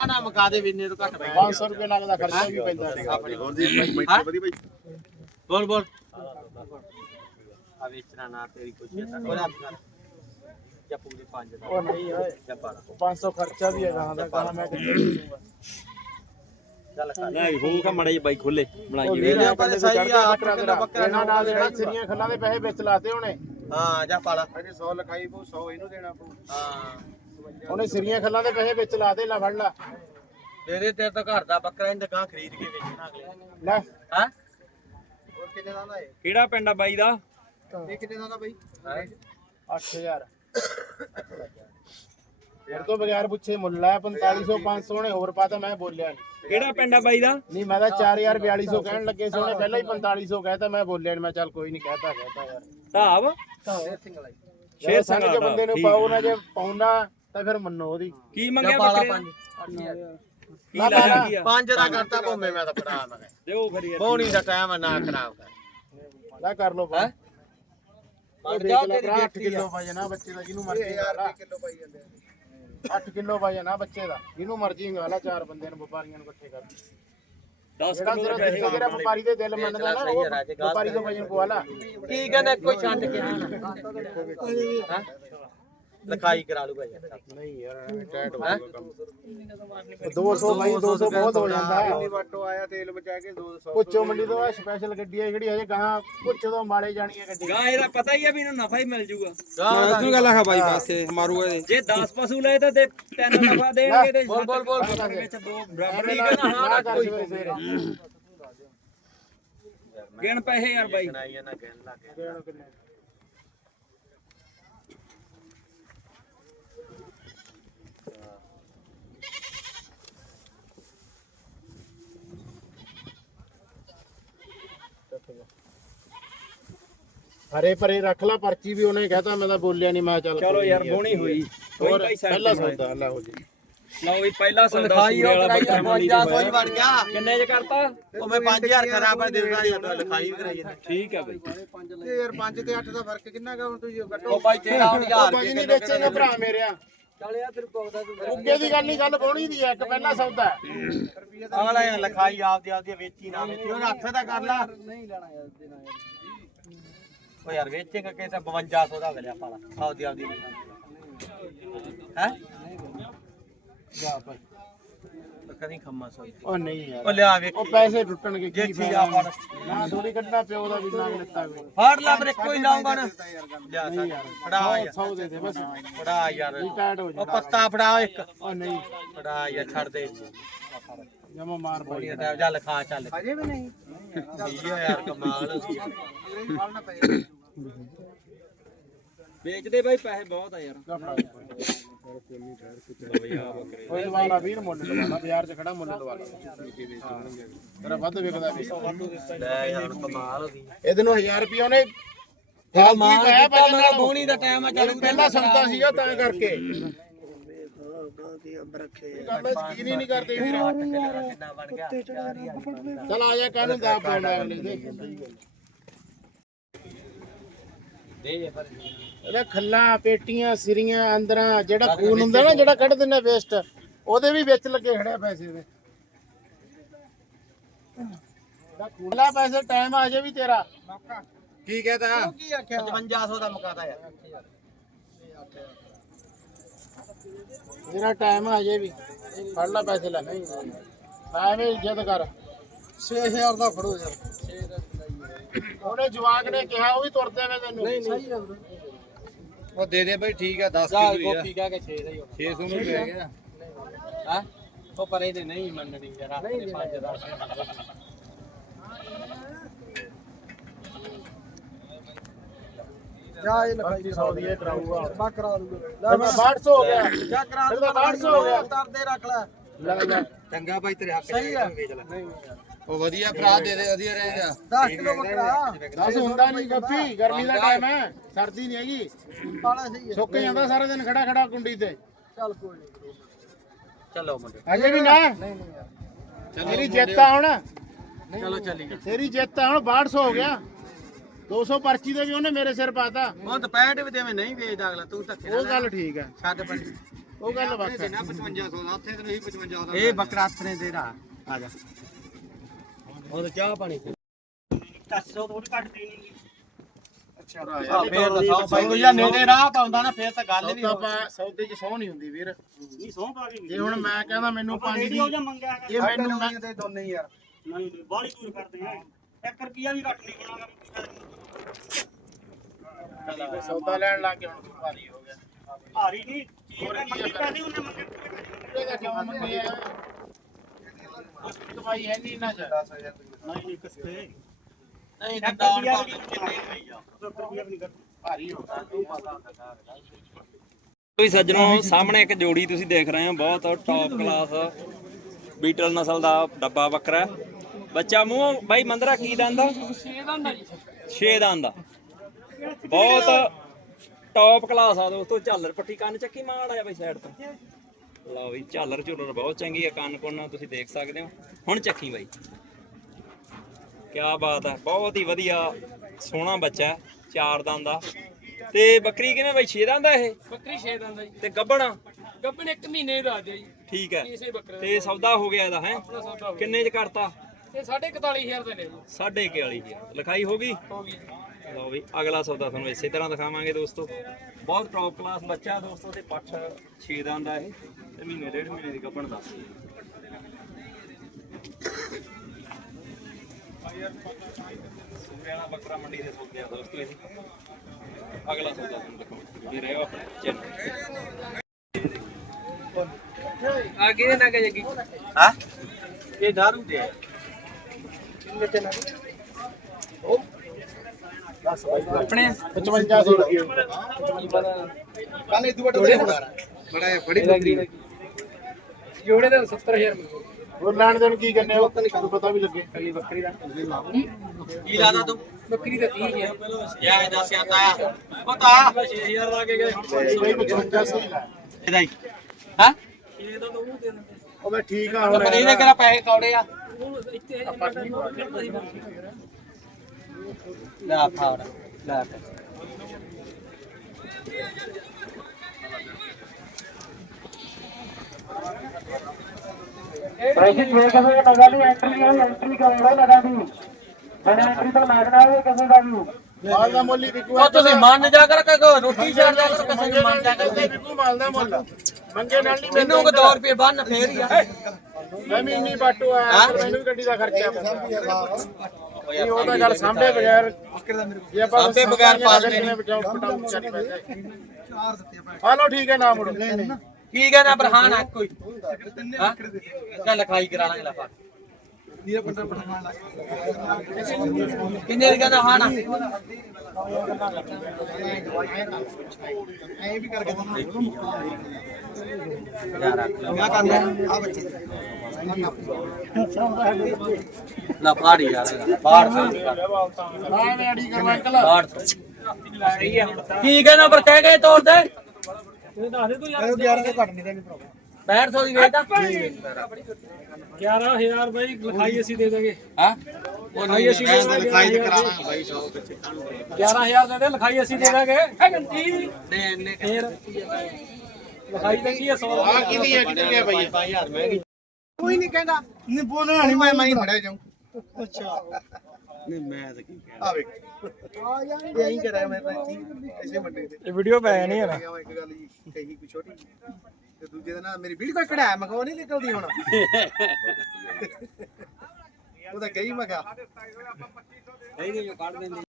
ਨਾ ਮਕਾ ਦੇ ਵੀਨੇ ਤੋਂ ਘੱਟ ਪੈ 500 ਰੁਪਏ ਲੱਗਦਾ ਖਰਚਾ ਵੀ ਪੈਂਦਾ ਨੇ ਆਪਣੀ ਬੋਲ ਬੋਲ। ਆ ਵੇਚਣਾ ਨਾ ਤੇਰੀ ਖੁਸ਼ੀ ਹੈ ਤਾਂ। ਹੱਥ ਕਰ ਜਾਂ ਪੂਰੇ ਪੰਜ ਦਾ। ਉਹ ਨਹੀਂ ਓਏ। ਜਾਂ ਬਾਰਾਂ 500 ਖਰਚਾ ਵੀ ਹੈਗਾ ਹਾਂ ਕਹਾਂ ਮੈਂ ਕਿੱਥੇ ਕਰ ਨਹੀਂ ਹੋਊਗਾ ਮੜਾ ਜੀ ਬਾਈ ਖੁੱਲੇ ਉਹ ਬਣਾਈਏ ਵੀਰੇ ਆਪਾਂ ਆਪਾਂ ਸਹੀ ਆ, ਅੱਠ ਕਿੱਲੋ ਬੱਕਰਾ ਇਹਨਾਂ ਨਾਲ ਜਿਹੜਾ ਸਿਰੀਆਂ ਖੱਲਾਂ ਦੇ ਪੈਸੇ ਵਿੱਚ ਲਾਤੇ ਉਹਨੇ। ਹਾਂ ਜਾ ਪਾਲਾ ਅਜੇ 100 ਲਿਖਾਈ ਪਊ 100 ਇਹਨੂੰ ਦੇਣਾ ਪਊ। ਹਾਂ। ਉਹਨੇ ਸਿਰੀਆਂ ਖੱਲਾਂ ਦੇ ਪੈਸੇ ਵਿੱਚ ਲਾਤੇ ਲੈ ਫੜ ਲਾ। ਦੇ ਦੇ ਤੇਰੇ ਤਾਂ ਘਰ ਦਾ ਬੱਕਰਾ ਇਹਨੇ ਗਾਂ ਖਰੀਦ ਕੇ ਵੇਚਣਾ ਅਗਲੇ ਲੈ। ਹਾਂ? ਹੋਰ ਕਿੰਨੇ ਦਾ ਦਾ ਕਿਹੜਾ ਪਿੰਡ ਆ ਬਾਈ ਦਾ? ਇਹ ਕਿੰਨੇ ਦਾ ਦਾ ਬਈ? 8000 ਫਿਰ ਤੋਂ ਬਗੈਰ ਪੁੱਛੇ ਮੁੱਲ ਹੈ 4500 500 ਨੇ ਹੋਰ ਪਾਤਾ ਮੈਂ ਬੋਲਿਆ ਨਹੀਂ ਕਿਹੜਾ ਪਿੰਡ ਆ ਬਾਈ ਦਾ? ਨਹੀਂ ਮੈਂ ਤਾਂ 4000 4200 ਕਹਿਣ ਲੱਗੇ ਸੀ ਉਹਨੇ ਪਹਿਲਾਂ ਹੀ 4500 ਕਹਿਤਾ ਮੈਂ ਬੋਲਿਆ ਨੀ ਮੈਂ ਚੱਲ ਕੋਈ ਨਹੀਂ ਕਹਿਤਾ ਕਹਿਤਾ ਯਾਰ। ਢਾਬ ਸਿੰਗਲ ਆਈ ਸ਼ੇਰ ਸੰਗ ਕੇ ਬੰਦੇ ਨੂੰ ਪਾਉ ਨਾ ਜੇ ਪਾਉਣਾ ਤਾਂ ਫਿਰ ਮੰਨੋ ਉਹਦੀ। ਕੀ ਮੰਗਿਆ ਬੱਕਰੇ ਪੰਜ ਕੀ ਲਾਇਆ ਕੀ ਆ? ਪੰਜ ਦਾ ਕਰਤਾ ਭੋਮੇ ਮੈਂ ਤਾਂ ਫੜਾ ਮੈਂ। ਦਿਓ ਫਿਰ ਯਾਰ। ਬੋਣੀ ਦਾ ਟਾਈਮ ਆ, ਨਾ ਖਰਾਬ ਕਰ। ਲੈ ਕਰ ਲੋ ਹੈ? 8 ਕਿਲੋ ਵਜਨ ਆ ਬੱਚੇ ਦਾ ਜਿਹਨੂੰ ਮਰਜ਼ੀ ਗਾਲਾ ਕਿਲੋ ਪਾਈ ਜਾਂਦੇ 8 ਕਿਲੋ ਵਜਨ ਆ ਬੱਚੇ ਦਾ ਜਿਹਨੂੰ ਮਰਜ਼ੀ ਗਾਲਾ ਚਾਰ ਬੰਦੇ ਨੂੰ ਵਪਾਰੀਆਂ ਨੂੰ ਇਕੱਠੇ ਕਰ। 10 ਜਿਹੜਾ ਕਿਲੋ ਜਿਹੜਾ ਜਿਹੜਾ ਜਿਹੜਾ ਵਪਾਰੀ ਦੇ ਦਿਲ ਮੰਨਦਾ ਨਾ ਉਹ ਵਪਾਰੀ ਤੋਂ ਵਜਨ ਪਵਾ ਲਾ। ਕੀ ਕਹਿੰਦਾ ਕੋਈ ਛੱਡ ਕੇ ਹਾਂ? ਲਿਖਾਈ ਕਰਾ ਲੂਗਾ ਯਾਰ। ਨਹੀਂ ਯਾਰ ਟਾਈਟ ਹੋ? ਜਾਊਗਾ ਕੰਮ। 200 ਭਾਈ 200 ਬਹੁਤ ਹੋ ਜਾਂਦਾ। ਹੈ ਵਾਟੋ ਆਇਆ ਤੇਲ ਬਚਾ ਕੇ? 200 ਪੁੱਛੋ ਮੰਡੀ ਤੋਂ ਆ ਸਪੈਸ਼ਲ ਗੱਡੀ ਹੈ ਜਿਹੜੀ ਹਜੇ ਗਾਂ ਪੁੱਛੋ ਤੋਂ ਮਾਲੇ ਜਾਣੀ ਹੈ ਗੱਡੀ ਗਾ ਇਹਦਾ ਪਤਾ ਹੀ ਆ ਵੀ ਇਹਨੂੰ ਨਫਾ ਹੀ ਮਿਲ ਜੂਗਾ। ਤੂੰ ਗੱਲ ਆ ਬਾਈ ਜੇ 10 ਪਸ਼ੂ ਲਏ ਤਾਂ ਤੇ ਤਿੰਨ ਨਫਾ ਦੇਣਗੇ ਤੇ ਬੋਲ ਬੋਲ ਬੋਲ। ਦੇ ਵਿੱਚ ਦੋ ਬਰਾਬਰ ਐਵੇਂ ਹੀ ਕਰ ਸਵੇਰੇ ਸਵੇਰੇ ਗਿਣ ਪੈਸੇ ਯਾਰ ਬਾਈ। ਬਣਾਈ ਨਾ ਹਰੇ ਭਰੇ ਰੱਖ ਲਾ ਪਰਚੀ ਵੀ ਉਹਨੇ ਕਹਿਤਾ ਮੈਂ ਤਾਂ ਬੋਲਿਆ ਨਹੀਂ ਮੈਂ ਚੱਲ ਚਲੋ ਯਾਰ ਨੀ ਬੋਣੀ ਹੋਈ। ਹੋਰ ਪਹਿਲਾ ਸੌਦਾ ਲੈ ਹੋ ਜੀ। ਲਓ ਵੀ ਪਹਿਲਾ ਸੌਦਾ ਸੂਰੇ ਉਹ ਵਾਲਾ ਕਰਾਈ ਬੱਕਰਾ ਮੰਡੀ ਚ 5200 ਹੀ ਬਣ ਗਿਆ। ਕਿੰਨੇ ਚ ਕਰਤਾ? ਉਹ ਮੈਂ 5000 ਖਰਾਬ ਹੈ ਦੇਦਾ ਜਾਂ ਲਿਖਾਈ ਵੀ ਕਰਾਈ ਜਾਂਦੇ। ਠੀਕ ਆ ਬਾਈ। ਤੇ ਯਾਰ 5 ਤੇ 8 ਦਾ ਫ਼ਰਕ ਕਿੰਨਾ ਗਾ ਹੁਣ ਤੁਸੀਂ ਕੱਢੋ? ਉਹ ਬਾਈ ਤੇਰਾ ਹੁਣ ਉਹ ਹਜ਼ਾਰ ਬਾਈ ਨਹੀਂ ਵੇਚੇਗਾ ਭਰਾ ਮੇਰਿਆ ਚੱਲਿਆ ਤੇਰੇ ਕੋਲ ਦਾ ਤੂੰ ਉੱਗੇ ਦੀ ਗੱਲ ਨਹੀਂ ਗੱਲ ਬੋਣੀ ਦੀ ਹੈ ਇੱਕ ਪਹਿਲਾ ਸੌਦਾ ਹੈ। ਅਗਲਾ ਯਾਰ ਲਿਖਾਈ ਆਪਦੀ ਆਪਦੀ ਵੇਚੀ ਨਾ ਵੇਚੀ ਉਹ ਹੱਥ ਦਾ ਕਰ ਲਾ। ਨਹੀਂ ਲੈਣਾ ਯਾਰ ਦੇਣਾ ਯਾਰ। ਉਹ ਯਾਰ ਵੇਚੇਗਾ ਕਿ ਤਾਂ 5200 ਦਾ ਅਗਲਿਆ ਪਾਲਾ ਆਪਦੀ ਆਪਦੀ। ਹੈ? ਜਾ ਭਾਈ। ਕਦੀ ਖੰਮਾ ਸੋਈ ਉਹ ਨਹੀਂ ਯਾਰ। ਉਹ ਲਿਆ ਵੇਖ। ਉਹ ਪੈਸੇ ਟੁੱਟਣਗੇ ਜੇ ਕੀ ਠੀਕ ਆ ਫਾਇਦਾ ਫੜ ਨਾ ਥੋੜੀ ਕੱਢਣਾ ਪਿਓ ਦਾ ਵੀ ਨਾ ਲਿੱਤਾ ਕੋਈ ਫੜ ਲਾ ਬਰੇ ਕੋਈ ਲਾਉਂਗਾ ਨਾ। ਲਿਆ ਨਹੀਂ ਯਾਰ ਫੜਾ ਯਾਰ। 100 ਦੇ ਦੇ ਬਸ। ਫੜਾ ਯਾਰ। ਰਿਟਾਇਰਡ ਹੋ ਉਹ ਜਾ ਪੱਤਾ ਫੜਾ ਇੱਕ। ਉਹ ਨਹੀਂ। ਫੜਾ ਯਾਰ ਛੱਡ ਦੇ। ਜਮਾ ਮਾਰ ਬੋਲੀ ਬੋਲੀ ਦਾ ਜਾ ਲਿਖਾ ਚੱਲ। ਅਜੇ ਵੀ ਨਹੀਂ। ਠੀਕ ਆ ਯਾਰ ਕਮਾਲ। ਹੋ ਗਈ ਵੇਚਦੇ ਬਾਈ ਪੈਸੇ ਬਹੁਤ ਆ ਯਾਰ। ਕੋਈ ਲਵਾਣਾ ਵੀਰ ਮੁੱਲ ਲਵਾਣਾ ਬਾਜ਼ਾਰ 'ਚ ਖੜਾ ਮੁੱਲ ਲਵਾਣਾ ਤੇਰਾ ਵੱਧ ਵਿਕਦਾ ਵੀ ਲੈ ਯਾਰ ਕਮਾਲ ਹੋ ਗਈ। ਇਹਦੇ ਨੂੰ 1000 ਰੁਪਏ ਉਹਨੇ ਪਾਇਆ ਕੀਤਾ ਪਹਿਲਾਂ ਮੇਰਾ ਬੋਣੀ ਦਾ ਟਾਈਮ ਆ ਚੱਲ ਪਹਿਲਾ ਸੰਤਾ ਸੀਗਾ ਤਾਂ ਕਰਕੇ। ਗੱਲ ਯਕੀਨ ਹੀ ਨਹੀਂ ਕਰਦੇ 4000 ਚਲ ਆ ਜਾ ਕਾਹਨੂੰ ਦਾ ਪਾਉਣਾ ਅਗਲੇ ਦੇ ਇਹਦਾ ਖੱਲਾਂ ਪੇਟੀਆਂ ਸਿਰੀਆਂ ਅੰਦਰਾਂ ਜਿਹੜਾ ਖੂਨ ਹੁੰਦਾ ਨਾ ਜਿਹੜਾ ਕੱਢ ਦਿੰਦੇ ਵੇਸਟ ਉਹਦੇ ਵੀ ਵਿੱਚ ਲੱਗੇ ਖੜਿਆ ਪੈਸੇ ਦੇ। ਦਾ ਖੂਲਾ ਪੈਸੇ ਟਾਈਮ ਆ ਜੇ ਵੀ ਤੇਰਾ। ਕੀ ਕਹਤਾ? ਕੀ ਆਖਿਆ? 5500 ਦਾ ਮੁਕਾਦਾ ਯਾਰ। ਮੇਰਾ ਟਾਈਮ ਆ ਜੇ ਵੀ। ਫੜ ਲੈ ਪੈਸੇ ਲੈ। ਐਵੇਂ ਇੱਜ਼ਤ ਕਰ। 6000 ਦਾ ਫੜੋ ਯਾਰ। ਉਹਨੇ ਜਵਾਕ ਨੇ ਕਿਹਾ ਉਹ ਵੀ ਤੁਰਦੇ ਵੇ ਤੈਨੂੰ। ਨਹੀਂ ਆ ਉਹ ਦੇ ਦੇ ਬਈ ਠੀਕ ਆ 10 ਚੱਲ ਗੋਪੀ ਕਹ ਕੇ 6 ਦਾ ਹੀ ਹੋਣਾ 600 ਨੂੰ ਪੈ ਗਿਆ। ਹਾਂ? ਉਹ ਪਰੇ ਦੇ ਨਹੀਂ ਮੰਨਣੀ ਯਾਰ ਆਪਣੇ 5 ਦਾ ਜਾ ਇਹ 2500 ਦੀ ਇਹ ਕਰਾਊਗਾ। ਬਾ ਕਰਾ ਦੂਗਾ ਲੈ ਮੈਂ 800 ਹੋ ਗਿਆ। ਜਾ ਕਰਾ ਇਹਦਾ 800 ਹੋ ਗਿਆ। ਤਰਦੇ ਰੱਖ ਲੈ। ਲੈ ਲੈ। ਚੰਗਾ ਬਾਈ ਤੇਰੇ ਹੱਕ ਸਹੀ ਆ। ਵੇਚ ਲੈ। ਉਹ ਵਧੀਆ ਭਰਾ ਦੇ ਦੇ ਵਧੀਆ ਰਹੇਗਾ। 10 ਕਿਲੋ ਬੱਕਰਾ। ਦੱਸ ਹੁੰਦਾ ਨਹੀਂ ਗੱਪੀ ਗਰਮੀ ਦਾ ਟਾਈਮ ਹੈ ਸਰਦੀ ਨਹੀਂ ਹੈਗੀ। ਪਾਲਾ ਸਹੀ ਸੁੱਕ ਜਾਂਦਾ ਸਾਰਾ ਦਿਨ ਖੜਾ ਖੜਾ ਕੁੰਡੀ ਤੇ। ਚੱਲ ਕੋਈ ਨਹੀਂ ਚਲੋ ਮੁੰਡੇ। ਅਜੇ ਵੀ ਨਾ? ਨਹੀਂ ਨਹੀਂ ਯਾਰ। ਤੇਰੀ ਜਿੱਤ ਆ ਹੁਣ। ਚਲੋ ਚੱਲੀ ਜਾ ਤੇਰੀ ਜਿੱਤ ਆ ਹੁਣ 6200 ਹੋ ਗਿਆ। 200 ਪਰਚੀ ਦੇ ਵੀ ਉਹਨੇ ਮੇਰੇ ਸਿਰ ਪਾਤਾ। ਹੁਣ ਤਾਂ 65 ਵੀ ਦੇਵੇਂ ਨਹੀਂ ਵੇਚਦਾ ਅਗਲਾ ਤੂੰ ਧੱਕੇ ਉਹ ਗੱਲ ਠੀਕ ਹੈ। ਛੱਡ ਪੜੀ ਉਹ ਗੱਲ ਵੱਖ ਹੈ। 5500 ਦਾ ਉੱਥੇ ਤੇ 5500 ਦਾ। ਇਹ ਬੱਕਰਾ ਹੱਥ ਨੇ ਦੇ। ਰਾ ਆ ਜਾ। ਉਹ ਚਾਹ ਪਾਣੀ 400 ਤੋਂ ਘੱਟ ਦੇਣੀ ਆ ਫੇਰ ਤਾਂ ਸੌ ਪਾਈ ਜਾਂ ਨੇੜੇ ਰਾਹ ਪਾਉਂਦਾ ਨਾ ਫੇਰ ਤਾਂ ਗੱਲ ਵੀ ਸੌਦਾ ਪਾ ਸੌਦੇ 'ਚ ਸੌ ਨਹੀਂ ਹੁੰਦੀ ਵੀਰ। ਨਹੀਂ ਸੌ ਪਾ ਕੇ ਜੇ ਹੁਣ ਮੈਂ ਕਹਿੰਦਾ ਮੈਨੂੰ ਪੰਜ ਦੀ ਇਹ ਮੈਨੂੰ ਮੈਂ ਤੇ ਦੋਨੇ ਯਾਰ ਨਹੀਂ ਬਾਹਲੀ ਦੂਰ ਕਰਦੇ ਆ। 1 ਰੁਪਿਆ ਵੀ ਘੱਟ ਨਹੀਂ ਬਣਾਗਾ ਸੌਦਾ ਲੈਣ ਲੱਗ ਗਿਆ ਹੁਣ ਭਾਰੀ ਹੋ ਗਿਆ। ਭਾਰੀ ਨਹੀਂ ਚੀਜ਼ ਮੰਗੀ ਪੈਣੀ ਉਹਨੇ ਮੰਗੇ। ਕਿਉਂ ਮੰਗੇ ਆ ਦਵਾਈ ਹੈ ਨਹੀਂ ਨਾ ਜਾ ਨਹੀਂ ਨਹੀਂ ਕਸਤੇ ਨਹੀਂ ਤਾਂ ਡਾਊਨ ਪਾਉਂਦੇ ਜਿੰਨੇ ਹੋਈ ਆ ਰੁਪਿਆ ਵੀ ਨਹੀਂ ਘੱਟ ਭਾਰੀ ਹੋ ਗਿਆ। ਤੂੰ ਪਤਾ ਤੁਸੀਂ ਸੱਜਣੋ ਸਾਹਮਣੇ ਇੱਕ ਜੋੜੀ ਤੁਸੀਂ ਦੇਖ ਰਹੇ ਹੋ ਬਹੁਤ ਟੌਪ ਕਲਾਸ ਬੀਟਲ ਨਸਲ ਦਾ ਡੱਬਾ ਬੱਕਰਾ ਹੈ। ਬੱਚਾ ਮੂੰਹ ਬਾਈ ਮੰਦਰਾ ਕੀ ਦੰਦਾ 6 ਦੰਦਾ ਜੀ। 6 ਦੰਦਾ ਬਹੁਤ ਟੌਪ ਕਲਾਸ ਆ ਦੋਸਤੋ ਝਾਲਰ ਪੱਟੀ ਕੰਨ ਚੱਕੀ ਮਾੜ ਆਇਆ ਬਾਈ ਸਾਈਡ ਤੋਂ। ਲਓ ਵੀ ਝਾਲਰ ਝੁਲਰ ਬਹੁਤ ਚੰਗੀ ਆ ਕੰਨ ਕੋਨਾ ਤੁਸੀਂ ਦੇਖ ਸਕਦੇ ਹੋ। ਹੁਣ ਚੱਕੀ ਬਾਈ। ਕਿਆ ਬਾਤ ਹੈ ਬਹੁਤ ਹੀ ਵਧੀਆ ਸੋਹਣਾ ਬੱਚਾ ਚਾਰ ਦੰਦ ਦਾ ਤੇ ਬੱਕਰੀ ਕਿਵੇਂ ਬਾਈ 6 ਦੰਦ ਦਾ ਇਹ? ਬੱਕਰੀ 6 ਦੰਦ ਜੀ। ਤੇ ਗੱਬਣ ਗੱਬਨ ਇੱਕ ਮਹੀਨੇ ਦਾ ਜੀ। ਠੀਕ ਹੈ ਬੱਕਰੇ ਤੇ ਸੌਦਾ ਹੋ ਗਿਆ ਇਹਦਾ ਹੈ? ਦਾ ਸੌਦਾ ਹੋ ਕਿੰਨੇ ਚ ਕਰਤਾ? ਤੇ 41500 ਦੇ ਨੇ ਜੀ। ਸਾਢੇ ਕੇ ਵਾਲੀ ਦੀ ਲਿਖਾਈ ਹੋ ਗਈ? ਹੋ ਗਈ। ਲਓ ਵੀ ਅਗਲਾ ਸੌਦਾ ਤੁਹਾਨੂੰ ਇਸੇ ਤਰ੍ਹਾਂ ਦਿਖਾਵਾਂਗੇ ਦੋਸਤੋ। ਬਹੁਤ ਟੌਪ ਕਲਾਸ ਬੱਚਾ ਦੋਸਤੋ ਤੇ ਪੱਠ 6 ਦਾ ਆਂਦਾ ਇਹ। ਤੇ ਮਹੀਨੇ ਡੇਢ ਮਹੀਨੇ ਦੀ ਗੱਭਣ ਦਾ। ਸੂਰੇ ਵਾਲਾ ਬੱਕਰਾ ਮੰਡੀ ਦੇ ਸੌਦੇ ਆ ਦੋਸਤੋ ਇਹ। ਅਗਲਾ ਸੌਦਾ ਤੁਹਾਨੂੰ ਦਿਖਾਵਾਂਗੇ ਜੀ ਰਹੋ ਆਪਣੇ ਚੈਨਲ। ਅੱਗੇ ਨਾ ਕਹੇਗੀ ਹਾਂ? ਇਹ ਦਾਰੂ ਦੇ ਆ। ਆਪਣੇ? 5500 ਲੱਗੀ ਕੱਲ ਇਹ ਦੁਬਾਰਾ ਬੜਾ ਬੜਾ ਬੜੀ ਬੱਕਰੀ ਜੋੜੇ ਦਾ 70000 ਮਿਲੂ ਹੋਰ ਲੈਣ ਦੇਣ ਕੀ ਕਰਨੇ ਉਹ ਤੁਹਾਨੂੰ ਪਤਾ ਵੀ ਲੱਗੇ। ਕੱਲੀ ਬੱਕਰੀ ਦਾ ਕੀ ਲਾਦਾ ਤੂੰ ਬੱਕਰੀ ਦਾ 30000 ਯਾ ਇਹ ਦੱਸਿਆ ਤਾ ਪਤਾ 6000 ਲਾ ਕੇ ਗਏ। ਬਈ 5500 ਹੀ ਲੈ। ਇਹਦਾ ਹੀ। ਹਾਂ? ਉਹ ਮੈਂ ਠੀਕ ਆ ਹੁਣ ਪਰ ਇਹਦੇ ਕਿਹੜਾ ਪੈਸੇ ਕੌੜੇ ਆ? ਲੈ ਫਾੜ ਲੈ ਵੈਸੇ ਜੇ ਕਿਸੇ ਦਾ ਨਗਾ ਦੀ ਐਂਟਰੀ ਹੋਈ ਐਂਟਰੀ ਕਰ ਨਗਾ ਦੀ ਬਿਨਾਂ ਐਂਟਰੀ ਤੋਂ ਲੱਗਦਾ ਹੋਵੇ ਕਿਸੇ ਦਾ ਵੀ। ਮਾਲ ਦਾ ਮੁੱਲ ਹੀ ਵਿਕੂ ਉਹ ਤੁਸੀਂ ਮੰਨ ਜਾ ਕਰ ਕੇ ਰੋਟੀ ਛੱਡ ਜਾ ਕਰ ਕਿਸੇ ਨੂੰ ਮੰਨ ਜਾ ਕਰ। ਕੇ ਵਿਕੂ ਮਾਲ ਦਾ ਮੁੱਲ। ਮੰਗੇ ਨਾਲ ਨਹੀਂ ਮੈਨੂੰ ਕੋ 2 ਰੁਪਏ ਬੰਨ ਫੇਰ ਹੀ ਆ। ਮੈਂ ਵੀ ਇੰਨੀ ਬਾਟੂ ਆਇਆ ਮੈਨੂੰ ਵੀ ਗੱਡੀ ਦਾ ਖਰਚਾ ਨਹੀਂ ਉਹ ਤਾਂ ਗੱਲ ਸਾਂਭੇ ਬਗੈਰ ਜੇ ਆਪਾਂ ਸਾਂਭੇ ਬਗੈਰ ਪਾਲ ਬਚਾਓ ਪਟਾਉ ਚੱਲ ਪੈਂਦਾ। ਹਾਲੋ ਠੀਕ ਹੈ ਨਾ ਮੁੜੋ। ਕੀ ਕਹਿੰਦਾ ਬਰਹਾਨ ਆ ਕੋਈ ਹਾਂ? ਚੱਲ ਲਿਖਾਈ ਕਰਾ ਲਾਂਗੇ ਲੈ ਫੜ ਕਿੰਨੇ ਦੀ ਕਹਿੰਦਾ ਹਾਂ ਨਾ ਲਾ ਯਾਰ ਕਰਵਾ ਅੰਕਲ। ਫਾੜ ਕੀ ਕਹਿੰਦਾ ਪਰ ਕਹਿ ਗਏ ਤੋੜ ਦੇ ਦੱਸ ਦੇ ਤੂੰ ਯਾਰ। 6500 ਦੀ ਵੇਚਦਾ 11000 ਬਾਈ ਲਿਖਾਈ ਅਸੀਂ ਦੇ ਦਾਂਗੇ ਹਾਂ? ਉਹ ਨਹੀਂ ਅਸੀਂ ਲਿਖਾਈ ਤੇ ਕਰਾਵਾਂਗੇ ਬਾਈ 100 ਬੱਚੇ 11000 ਦੇ ਦੇ ਲਿਖਾਈ ਅਸੀਂ ਦੇ ਦਾਂਗੇ। ਹੈ ਗੰਤੀ ਨੇ ਇੰਨੇ ਫੇਰ ਲਿਖਾਈ ਚੰਗੀ ਹੈ 100 ਆ ਕਿਹਦੀ ਹੈ ਕਿੱਥੇ ਗਿਆ ਬਈ 5000 ਮਹਿੰਗੀ ਕੋਈ ਨਹੀਂ ਕਹਿੰਦਾ। ਨਹੀਂ ਬੋਲਣਾ ਨਹੀਂ ਮੈਂ ਮੈਂ ਹੀ ਫੜਿਆ ਜਾਉਂ ਅੱਛਾ। ਨਹੀਂ ਮੈਂ ਤਾਂ ਕੀ ਕਹਿਣਾ। ਆ ਵੇਖ। ਇਹ ਐਂ ਕਰਿਆ ਮੈਂ ਤਾਂ ਐਸੇ ਵੱਡੇ ਤੇ। ਇਹ ਵੀਡੀਓ ਪੈ ਨਹੀਂ ਹੈ ਇੱਕ ਗੱਲ ਜੀ ਕਹੀ ਕੋਈ ਛੋਟੀ ਤੇ ਦੂਜੇ ਦਿਨ ਮੇਰੀ ਵੀਡੀਓ ਕਢਾਇਆ ਮੈਂ ਕਿਹਾ ਨਹੀਂ ਨਿਕਲਦੀ ਹੁਣ। ਉਹ ਤਾਂ ਗਈ ਮੈਂ ਕਿਹਾ। ਨਹੀਂ ਨਹੀਂ ਕੱਢ ਦਿੰਦੇ।